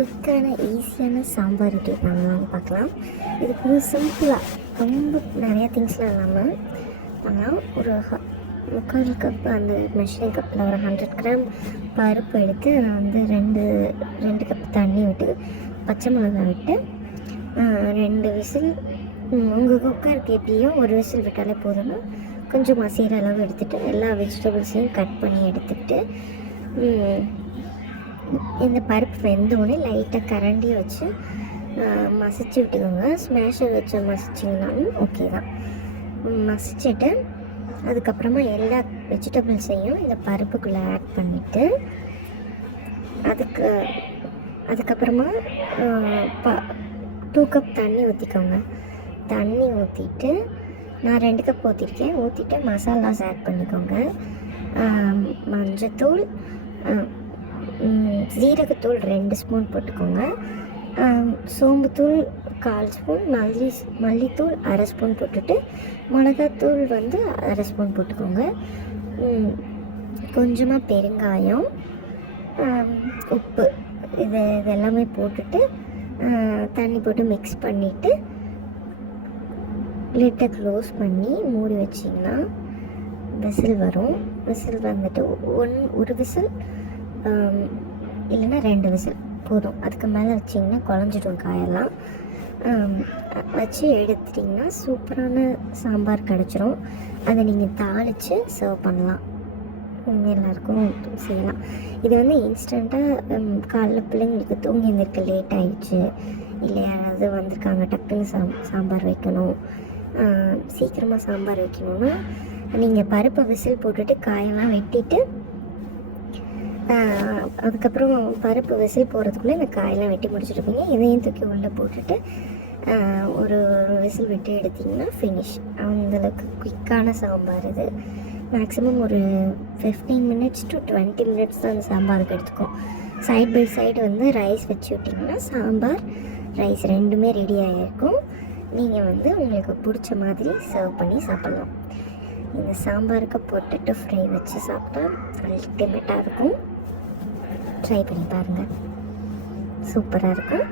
குயிக்கான ஈஸியான சாம்பார் எப்படி பண்ணலாம்னு பார்க்கலாம். இதுக்கு சிம்பிளாக ரொம்ப நிறையா திங்ஸ்லாம் இல்லாமல் பண்ணலாம். ஒரு 3/4 கப் அந்த மெஷரிங் கப்பில் ஒரு 100 கிராம் பருப்பு எடுத்து அதை வந்து 2 கப் தண்ணி விட்டு பச்சை மிளகாய் விட்டு 2 விசில், உங்கள் குக்கருக்கு எப்படியோ ஒரு விசில் விட்டாலே போதும்னா கொஞ்சம் மசிகிற அளவு எடுத்துகிட்டு எல்லா வெஜிடபிள்ஸையும் கட் பண்ணி எடுத்துக்கிட்டு இந்த பருப்பு வெந்தோடனே லைட்டாக கரண்டியை வச்சு மசிச்சு விட்டுக்கோங்க. ஸ்மேஷர் வச்சு மசிச்சிங்கனாலும் ஓகே தான். மசிச்சுட்டு அதுக்கப்புறமா எல்லா வெஜிடபிள்ஸையும் இந்த பருப்புக்குள்ளே ஆட் பண்ணிவிட்டு அதுக்கப்புறமா 2 கப் தண்ணி ஊற்றிக்கோங்க. தண்ணி ஊற்றிட்டு நான் 2 கப் ஊற்றிருக்கேன். ஊற்றிட்டு மசாலாஸ் ஆட் பண்ணிக்கோங்க. மஞ்சத்தூள், ஜீரகத்தூள் 2 ஸ்பூன் போட்டுக்கோங்க. சோம்புத்தூள் 1/4 ஸ்பூன், மல்லித்தூள் 1/2 ஸ்பூன் போட்டுட்டு மிளகாத்தூள் வந்து 1/2 ஸ்பூன் போட்டுக்கோங்க. கொஞ்சமாக பெருங்காயம், உப்பு, இது எல்லாமே போட்டுட்டு தண்ணி போட்டு மிக்ஸ் பண்ணிவிட்டு லிட்டை க்ளோஸ் பண்ணி மூடி வச்சிங்கன்னா விசில் வரும். விசில் வந்துட்டு ஒரு விசில் இல்லைன்னா 2 விசில் போதும். அதுக்கு மேலே வச்சிங்கன்னா குழஞ்சிடும் காயெல்லாம். வச்சு எடுத்துட்டிங்கன்னா சூப்பரான சாம்பார் கிடச்சிரும். அதை நீங்கள் தாளித்து சர்வ் பண்ணலாம். எல்லாருக்கும் செய்யலாம். இது வந்து இன்ஸ்டண்ட்டாக காலைல பிள்ளைங்களுக்கு தூங்கி எழுந்திருக்க லேட் ஆகிடுச்சு, இல்லை யாராவது வந்திருக்காங்க டக்குன்னு சாம்பார் வைக்கணும், சீக்கிரமாக சாம்பார் வைக்கணும்னா நீங்கள் பருப்பை விசில் போட்டுட்டு காயெல்லாம் வெட்டிட்டு அதுக்கப்புறம் பருப்பு விசில் போகிறதுக்குள்ளே இந்த காயெல்லாம் வெட்டி முடிச்சுருப்பீங்க. இதையும் தூக்கி உள்ளே போட்டுட்டு ஒரு விசில் விட்டு எடுத்திங்கன்னா ஃபினிஷ். அந்தளவுக்கு குயிக்கான சாம்பார் இது. மேக்ஸிமம் ஒரு 15 மினிட்ஸ் to 20 மினிட்ஸ் தான் அந்த சாம்பாருக்கு எடுத்துக்கும். சைட் பை சைடு வந்து ரைஸ் வச்சு விட்டிங்கன்னா சாம்பார் ரைஸ் ரெண்டுமே ரெடி ஆகிருக்கும். நீங்கள் வந்து உங்களுக்கு பிடிச்ச மாதிரி சர்வ் பண்ணி சாப்பிட்லாம். இந்த சாம்பாருக்கு பொட்டேட்டோ ஃப்ரை வச்சு சாப்பிட்டா அல்டிமேட்டாக இருக்கும். ட்ரை பண்ணி பாருங்கள், சூப்பராக இருக்கும்.